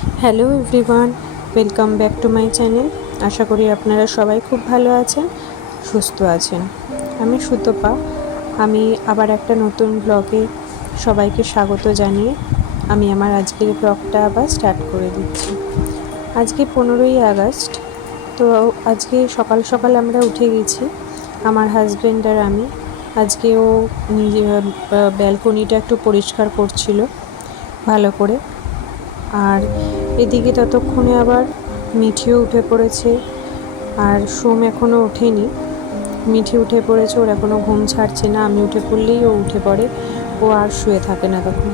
Hello everyone, welcome back to my channel. আশা করি আপনারা সবাই খুব ভালো আছেন, সুস্থ আছেন। আমি সুতপা। আমি আবার একটা নতুন ব্লগে সবাইকে স্বাগত জানিয়ে আমি আমার আজকের ব্লগটা আবার স্টার্ট করে দিচ্ছি। আজকে 15ই আগস্ট। তো আজকে সকাল সকাল আমরা উঠে গেছি, আমার হাজব্যান্ড আর আমি। আজকে ও নিজে ব্যালকনিটা একটু পরিষ্কার করছিল ভালো করে। আর এদিকে ততক্ষণে আবার মিঠিও উঠে পড়েছে, আর সোম এখনও ওঠেনি। মিঠি উঠে পড়েছে, ওর এখনও ঘুম ছাড়ছে না। আমি উঠে পড়লেই ও উঠে পড়ে, ও আর শুয়ে থাকে না তখন।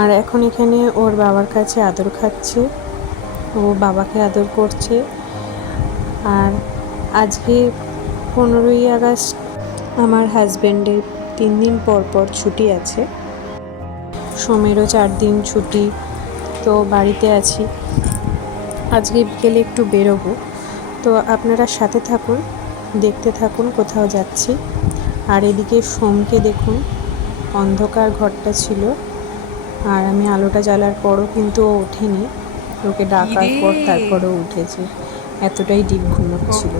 আর এখন এখানে ওর বাবার কাছে আদর খাচ্ছে, ও বাবাকে আদর করছে। আর আজকে 15ই আগস্ট আমার হাজব্যান্ডের 3 দিন পর পর ছুটি আছে, সোমেরও 4 দিন ছুটি। তো বাড়িতে আছি, আজকে বিকেলে একটু বেরোবো। তো আপনারা সাথে থাকুন, দেখতে থাকুন কোথাও যাচ্ছি। আর এদিকে সোমকে দেখুন, অন্ধকার ঘরটা ছিল, আর আমি আলোটা জ্বালার পরও কিন্তু ও ওঠেনি। ওকে ডাকার পর তারপরেও উঠেছে, এতটাই ডিপ ঘুমোচ্ছিল।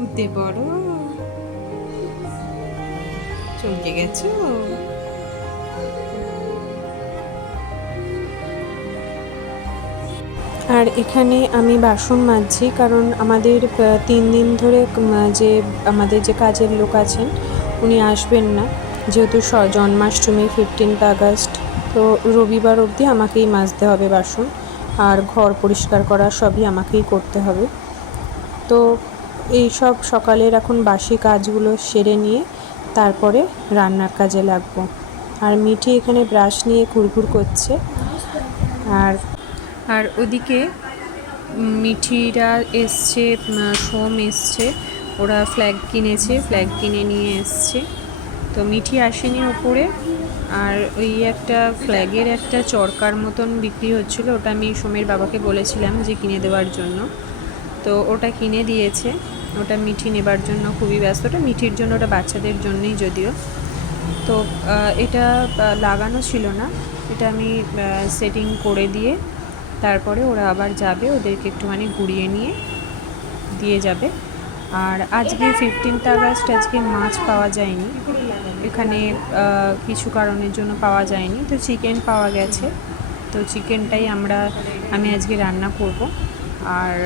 উঠতে বড় চমকে গেছো। আর এখানে আমি বাসন মাজছি, কারণ আমাদের 3 দিন ধরে যে আমাদের যে কাজের লোক আছেন উনি আসবেন না, যেহেতু জন্মাষ্টমী 15 আগস্ট। তো রবিবার অবধি আমাকেই মাজতে হবে বাসন, আর ঘর পরিষ্কার করা সবই আমাকেই করতে হবে। তো এই সব সকালের এখন বাসি কাজগুলো সেরে নিয়ে তারপরে রান্নার কাজে লাগবো। আর মিঠি এখানে ব্রাশ নিয়ে ঘুরঘুর করছে। আর ওদিকে মিঠিরা এসছে, সোম এসছে, ওরা ফ্ল্যাগ কিনেছে, ফ্ল্যাগ কিনে নিয়ে এসছে। তো মিঠি আসেনি ওপরে। আর ওই একটা ফ্ল্যাগের একটা চরকার মতন বিক্রি হচ্ছিলো, ওটা আমি সোমের বাবাকে বলেছিলাম যে কিনে দেওয়ার জন্য। তো ওটা কিনে দিয়েছে, ওটা মিঠি নেবার জন্য খুবই ব্যস্ত। ওটা মিঠির জন্য, ওটা বাচ্চাদের জন্যই যদিও। তো এটা লাগানো ছিল না, এটা আমি সেটিং করে দিয়ে তারপরে ওরা আবার যাবে, ওদেরকে একটুখানি ঘুরিয়ে নিয়ে দিয়ে যাবে। আর আজকে 15 আগস্ট, আজকে মাছ পাওয়া যায়নি এখানে, কিছু কারণের জন্য পাওয়া যায়নি। তো চিকেন পাওয়া গেছে, তো চিকেনটাই আমি আজকে রান্না করব। আর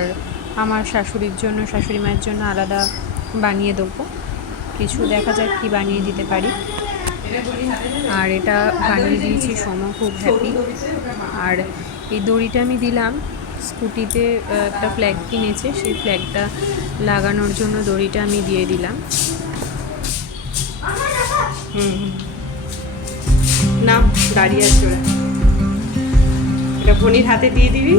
আমার শাশুড়ির জন্য, শাশুড়ি মায়ের জন্য আলাদা বানিয়ে দেবো কিছু, দেখা যাক কি বানিয়ে দিতে পারি। আর এটা বানিয়ে দিয়েছি, সোমও খুব হ্যাপি। আর এই দড়িটা আমি দিলাম স্কুটিতে, একটা ফ্ল্যাগ কিনেছে, সেই ফ্ল্যাগটা লাগানোর জন্য দড়িটা আমি দিয়ে দিলাম। না, দাঁড়িয়ে আছে ওরা, এটা ভনির হাতে দিয়ে দিবি।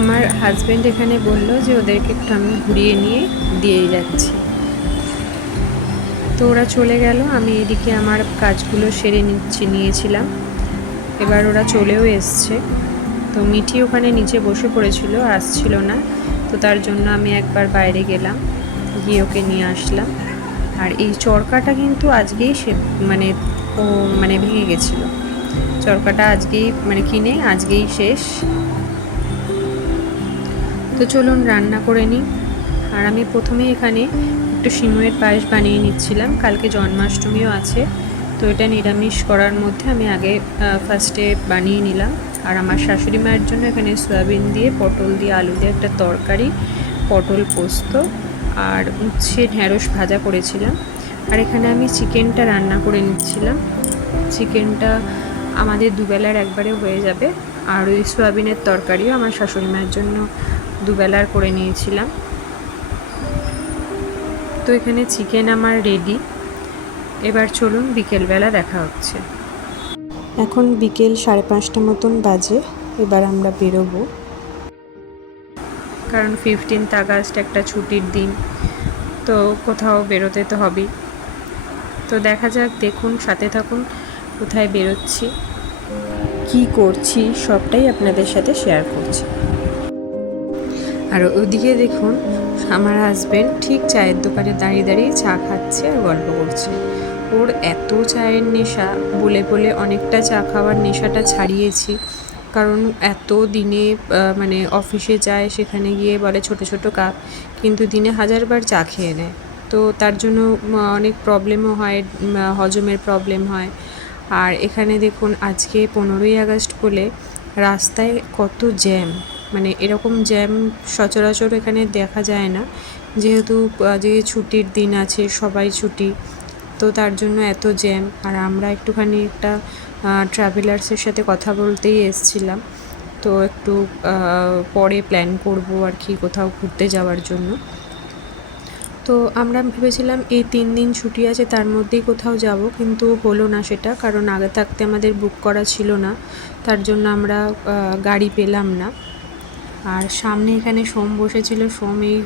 আমার হাজব্যান্ড এখানে বললো যে ওদেরকে একটু আমি ঘুরিয়ে নিয়ে দিয়ে যাচ্ছি। তো ওরা চলে গেল, আমি এদিকে আমার কাজগুলো সেরে নিয়েছিলাম। এবার ওরা চলেও এসছে। তো মিঠি ওখানে নিচে বসে পড়েছিল, আসছিল না। তো তার জন্য আমি একবার বাইরে গেলাম, গিয়ে ওকে নিয়ে আসলাম। আর এই চরকাটা কিন্তু আজকেই ভেঙে গেছিলো। চরকাটা আজকেই কিনে আজকেই শেষ। তো চলুন রান্না করে নিই। আর আমি প্রথমে এখানে একটু সিমুয়ের পায়েস বানিয়ে নিচ্ছিলাম, কালকে জন্মাষ্টমীও আছে। তো এটা নিরামিষ করার মধ্যে আমি আগে ফার্স্টে বানিয়ে নিলাম। আর আমার শাশুড়ি মায়ের জন্য এখানে সয়াবিন দিয়ে, পটল দিয়ে, আলু দিয়ে একটা তরকারি, পটল পোস্ত আর উচ্ছে ঢ্যাঁড়স ভাজা করেছিলাম। আর এখানে আমি চিকেনটা রান্না করে নিচ্ছিলাম। চিকেনটা আমাদের দুবেলার একবারে হয়ে যাবে। আর ওই সয়াবিনের তরকারিও আমার শাশুড়ি মায়ের জন্য দুবেলার করে নিয়েছিলাম। তো এখানে চিকেন আমার রেডি। এবার চলুন বিকেলবেলা দেখা হচ্ছে। এখন বিকেল 5:30 মতন বাজে, এবার আমরা বেরোবো, কারণ 15 আগস্ট একটা ছুটির দিন, তো কোথাও বেরোতে তো হবেই। তো তো দেখা যাক, দেখুন, সাথে থাকুন, কোথায় বেরোচ্ছি, কি করছি সবটাই আপনাদের সাথে শেয়ার করছি। আর ওদিকে দেখুন আমার হাজব্যান্ড ঠিক চায়ের দোকানে দাঁড়িয়ে দাঁড়িয়ে চা খাচ্ছে আর গল্প করছে। ওর এত চায়ের নেশা, বলে বলে অনেকটা চা খাওয়ার নেশাটা ছাড়িয়েছি। কারণ এত দিনে মানে অফিসে যায়, সেখানে গিয়ে বলে ছোট ছোট কাপ, কিন্তু দিনে 1000বার চা খেয়ে নেয়। তো তার জন্য অনেক প্রবলেমও হয়, হজমের প্রবলেম হয়। আর এখানে দেখুন আজকে 15ই আগস্ট বলে রাস্তায় কত জ্যাম, মানে এরকম জ্যাম সচরাচর এখানে দেখা যায় না, যেহেতু আজকে ছুটির দিন আছে, সবাই ছুটি, তো তার জন্য এত জ্যাম। আর আমরা একটুখানি একটা ট্রাভেলার্সের সাথে কথা বলতেই এসছিলাম, তো একটু পরে প্ল্যান করব আর কি কোথাও ঘুরতে যাওয়ার জন্য। তো আমরা ভেবেছিলাম এই 3 দিন ছুটি আছে তার মধ্যেই কোথাও যাব, কিন্তু হলো না সেটা, কারণ আগে থাকতে আমাদের বুক করা ছিল না, তার জন্য আমরা গাড়ি পেলাম না। আর সামনে এখানে সোম বসেছিল, সোম এই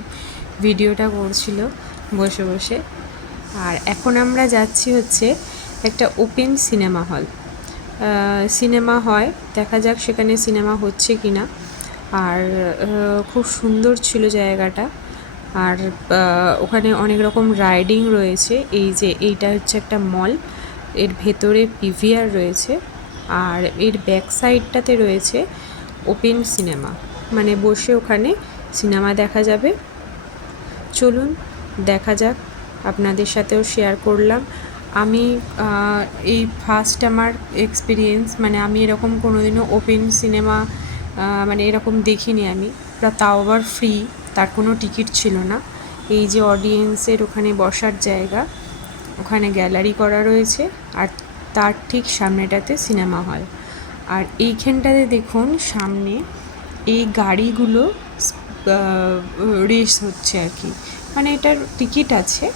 ভিডিওটা করছিল বসে বসে। আর এখন আমরা যাচ্ছি হচ্ছে একটা ওপেন সিনেমা হল, সিনেমা হয়, দেখা যাক সেখানে সিনেমা হচ্ছে কি না। আর খুব সুন্দর ছিল জায়গাটা। আর ওখানে অনেক রকম রাইডিং রয়েছে। এই যে এইটা হচ্ছে একটা মল, এর ভেতরে পিভিআর রয়েছে, আর এর ব্যাক সাইডটাতে রয়েছে ওপেন সিনেমা, মানে বসে ওখানে সিনেমা দেখা যাবে। চলুন দেখা যাক, আপনাদের সাথেও শেয়ার করলাম। আমি এই ফার্স্ট আমার এক্সপিরিয়েন্স, মানে আমি এরকম কোনোদিনও ওপেন সিনেমা মানে এরকম দেখিনি আমি, তাও আবার ফ্রি, তার কোনো টিকিট ছিল না। এই যে অডিয়েন্সের ওখানে বসার জায়গা, ওখানে গ্যালারি করা রয়েছে, আর তার ঠিক সামনেটাতে সিনেমা হল। আর এইখানটাতে দেখুন সামনে এই গাড়িগুলো রেস হচ্ছে আর কি, মানে এটার টিকিট আছে,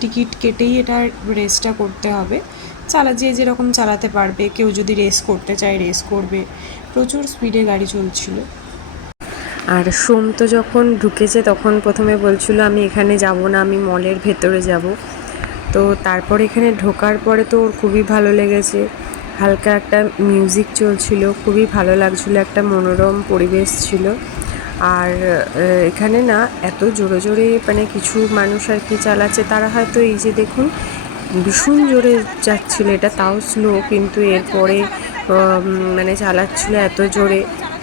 টিকিট কেটেই এটার রেসটা করতে হবে। যে যেরকম চালাতে পারবে, কেউ যদি রেস করতে চায় রেস করবে। প্রচুর স্পিডে গাড়ি চলছিল। আর সোম তো যখন ঢুকেছে তখন প্রথমে বলছিল আমি এখানে যাব না, আমি মলের ভেতরে যাব। তো তারপর এখানে ঢোকার পরে তো ওর খুবই ভালো লেগেছে, হালকা একটা মিউজিক চলছিল, খুবই ভালো লাগছিলো, একটা মনোরম পরিবেশ ছিল। আর এখানে না এত জোরে জোরে মানে কিছু মানুষ আর কি চালাচ্ছে, তারা হয়তো এই যে দেখুন ভীষণ জোরে যাচ্ছিলো, এটা তাও স্লো, কিন্তু এরপরে মানে চালাচ্ছিল এত জোরে,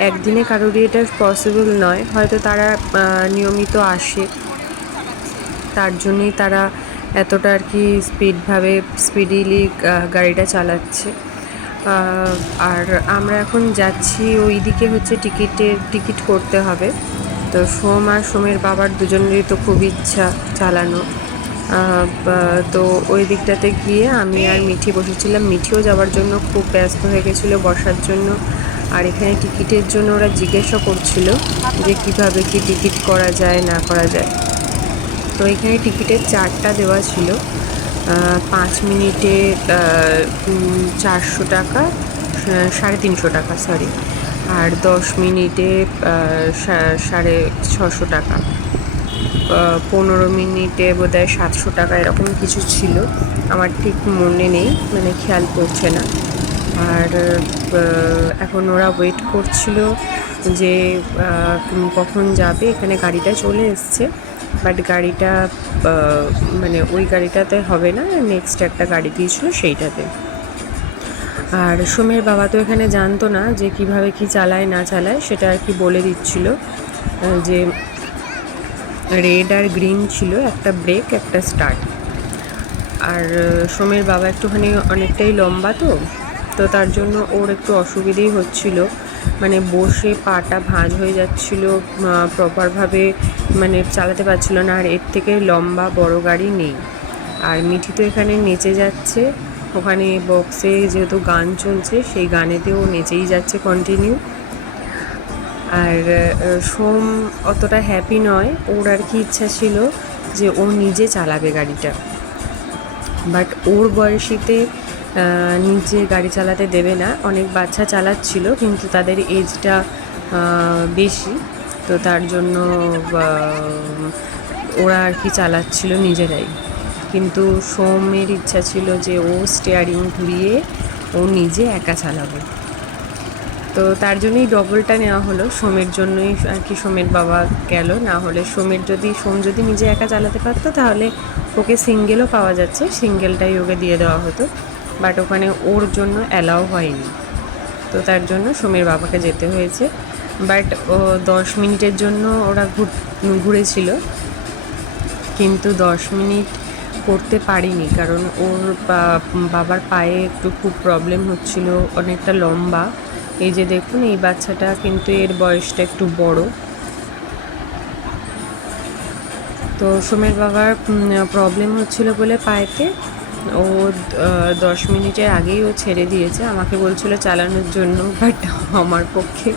একদিনে কারোরই এটা পসিবল নয়, হয়তো তারা নিয়মিত আসে, তার জন্যই তারা এতটা আর কি স্পিডিলি গাড়িটা চালাচ্ছে। আর আমরা এখন যাচ্ছি ওই দিকে, হচ্ছে টিকিট করতে হবে। তো সোম আর সোমের বাবার দুজনেরই তো খুব ইচ্ছা চালানো, তো ওই দিকটাতে গিয়ে আমি আর মিঠি বসেছিলাম। মিঠিও যাওয়ার জন্য খুব ব্যস্ত হয়ে গেছিলো বসার জন্য। আর এখানে টিকিটের জন্য ওরা জিজ্ঞাসা করছিল যে কীভাবে কি টিকিট করা যায় না করা যায়। তো এখানে টিকিটের চার্টটা দেওয়া ছিল, 5 মিনিটে 400 টাকা, 350 টাকা সরি, আর 10 মিনিটে 650 টাকা, 15 মিনিটে বোধহয় 700 টাকা, এরকম কিছু ছিল, আমার ঠিক মনে নেই, মানে খেয়াল পড়ছে না। আর এখন ওরা ওয়েট করছিল যে কখন যাবে, এখানে গাড়িটা চলে এসছে, বাট গাড়িটা মানে ওই গাড়িটাতে হবে না, নেক্সট একটা গাড়ি দিয়েছিল সেইটাতে। আর সোমের বাবা তো এখানে জানতো না যে কিভাবে কি চালায় না চালায়, সেটা আর কি বলে দিচ্ছিল যে রেড আর গ্রিন ছিল, একটা ব্রেক একটা স্টার্ট। আর সোমের বাবা একটুখানি অনেকটাই লম্বা, তো তার জন্য ওর একটু অসুবিধেই হচ্ছিল, মানে বসে পাটা ভাঁজ হয়ে যাচ্ছিল, প্রপারভাবে মানে চালাতে পারছিল না। আর এর থেকে লম্বা বড় গাড়ি নেই। আর মিঠি তো এখানে নেচে যাচ্ছে, ওখানে বক্সে যেহেতু গান চলছে সেই গানেতেও নেচেই যাচ্ছে কন্টিনিউ। আর সোম অতটা হ্যাপি নয়, ওর আর কি ইচ্ছা ছিল যে ও নিজে চালাবে গাড়িটা, বাট ওর বয়সীতে নিজে গাড়ি চালাতে দেবে না। অনেক বাচ্চা চালাচ্ছিল কিন্তু তাদের এজটা বেশি, তো তার জন্য ওরা আর কি চালাচ্ছিল নিজেরাই। কিন্তু সোমের ইচ্ছা ছিল যে ও স্টিয়ারিং ঘুরিয়ে ও নিজে একা চালাবে। তো তার জন্যই ডবলটা নেওয়া হলো, সোমের জন্যই আর কি। সোমের বাবা গেল, না হলে সোম যদি নিজে একা চালাতে পারতো তাহলে ওকে সিঙ্গেলও পাওয়া যাচ্ছে, সিঙ্গেলটাই ওকে দিয়ে দেওয়া হতো, বাট ওখানে ওর জন্য অ্যালাউ হয়নি। তো তার জন্য সোমের বাবাকে যেতে হয়েছে। বাট ও 10 মিনিটের জন্য ওরা ঘুরেছিল, কিন্তু 10 মিনিট করতে পারিনি, কারণ ওর বাবার পায়ে একটু খুব প্রবলেম হচ্ছিল, অনেকটা লম্বা। এই যে দেখুন, এই বাচ্চাটা কিন্তু এর বয়সটা একটু বড়। তো সোমের বাবার প্রবলেম হচ্ছিল বলে পায়েতে ও 10 মিনিটের আগেই ও ছেড়ে দিয়েছে। আমাকে বলছিল চালানোর জন্য, বাট আমার পক্ষে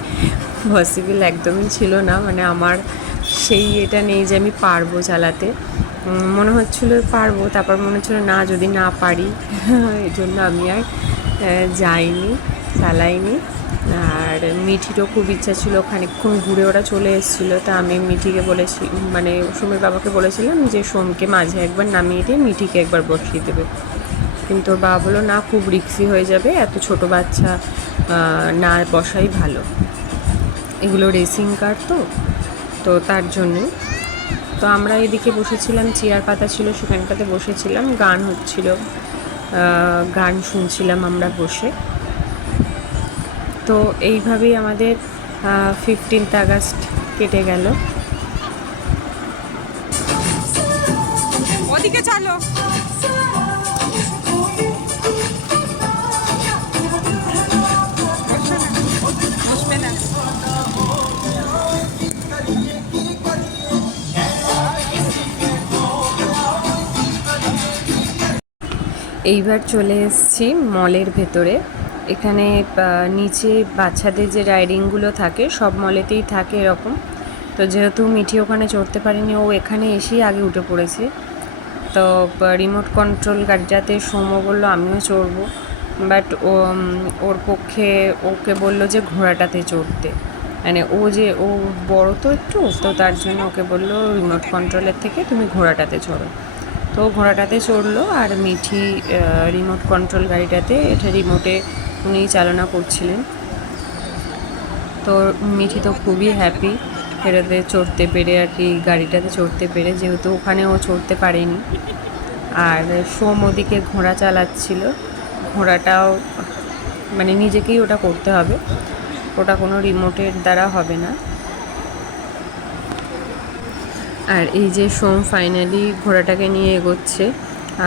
পসিবল একদমই ছিল না। মানে আমার সেই এটা নেই যে আমি পারবো চালাতে। মনে হচ্ছিলো পারবো, তারপর মনে হচ্ছিলো না, যদি না পারি এই জন্য আমি আর যাইনি, চালাইনি। আর মিঠিরও খুব ইচ্ছা ছিল, খানিকক্ষণ ঘুরে ওরা চলে এসেছিলো। তা আমি মিঠিকে বলেছি, মানে সোমের বাবাকে বলেছিলাম যে সোমকে মাঝে একবার নামিয়ে দিয়ে মিঠিকে একবার বসিয়ে দেবে, কিন্তু ওর বাবা বললো না, খুব রিক্সি হয়ে যাবে, এত ছোট বাচ্চা না বসাই ভালো, এগুলো রেসিং কার তো তার জন্যে। তো আমরা এদিকে বসেছিলাম, চেয়ার পাতা ছিল সেখানটাতে বসেছিলাম, গান হচ্ছিল, গান শুনছিলাম আমরা বসে। তো এইভাবেই আমাদের 15th আগস্ট কেটে গেল। ওদিকে চলো। বসবে না। এইবার চলে এসেছি মলের ভেতরে। এখানে নিচে বাচ্চাদের যে রাইডিংগুলো থাকে সব মলেতেই থাকে এরকম। তো যেহেতু মিঠি ওখানে চড়তে পারেনি, ও এখানে এসেই আগে উঠে পড়েছে। তো রিমোট কন্ট্রোল গাড়িটাতে সোমও বললো আমিও চড়বো, বাট ওর পক্ষে ওকে বললো যে ঘোড়াটাতে চড়তে, মানে ও বড় তো একটু, তো তার জন্য ওকে বললো রিমোট কন্ট্রোলের থেকে তুমি ঘোড়াটাতে চড়ো। তো ঘোড়াটাতে চড়লো, আর মিঠি রিমোট কন্ট্রোল গাড়িটাতে, এটা রিমোটে উনি চালনা করছিলেন। তো মিঠি তো খুবই হ্যাপি এটাতে চড়তে পেরে, আর কি গাড়িটাতে চড়তে পেরে, যেহেতু ওখানে ও চড়তে পারেনি। আর সোম ওদিকে ঘোড়া চালাচ্ছিল, ঘোড়াটাও মানে নিজেকেই ওটা করতে হবে, ওটা কোনো রিমোটের দ্বারা হবে না। আর এই যে সোম ফাইনালি ঘোড়াটাকে নিয়ে এগোচ্ছে,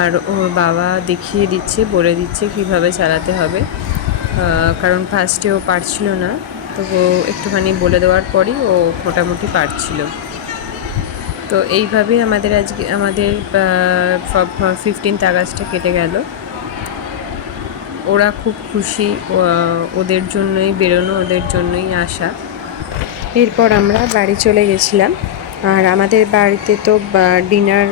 আর ওর বাবা দেখিয়ে দিচ্ছে, বলে দিচ্ছে কীভাবে চালাতে হবে, কারণ ফার্স্টে ও পারছিল না, তো ও একটুখানি বলে দেওয়ার পরই ও মোটামুটি পারছিল। তো এইভাবেই আমাদের 15th আগস্টটা কেটে গেল। ওরা খুব খুশি, ওদের জন্যই বেরোনো, ওদের জন্যই আসা। এরপর আমরা বাড়ি চলে গেছিলাম। আর আমাদের বাড়িতে তো ডিনার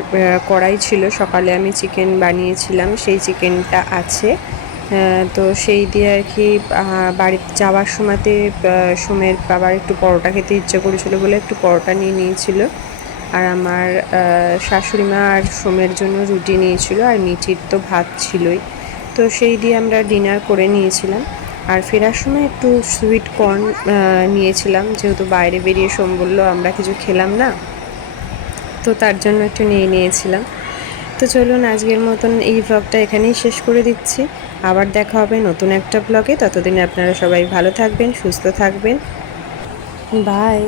করাই ছিল, সকালে আমি চিকেন বানিয়েছিলাম, সেই চিকেনটা আছে। তো সেই দিয়ে আর কি বাড়িতে যাওয়ার সময়তে সোমের বাবার একটু পরোটা খেতে ইচ্ছে করেছিল বলে একটু পরোটা নিয়ে নিয়েছিল, আর আমার শাশুড়ি মা আর সোমের জন্য রুটি নিয়েছিল, আর মিঠির তো ভাত ছিলই। তো সেই দিয়ে আমরা ডিনার করে নিয়েছিলাম। আর ফেরার সময় একটু সুইট কর্ন নিয়েছিলাম, যেহেতু বাইরে বেরিয়ে সোম বললো আমরা কিছু খেলাম না, তো তার জন্য একটু নিয়েছিলাম। তো চলুন আজকের মতন এই ব্লগটা এখানেই শেষ করে দিচ্ছি। আবার দেখা হবে নতুন একটা ব্লগে, ততদিনে আপনারা সবাই ভালো থাকবেন, সুস্থ থাকবেন, বাই।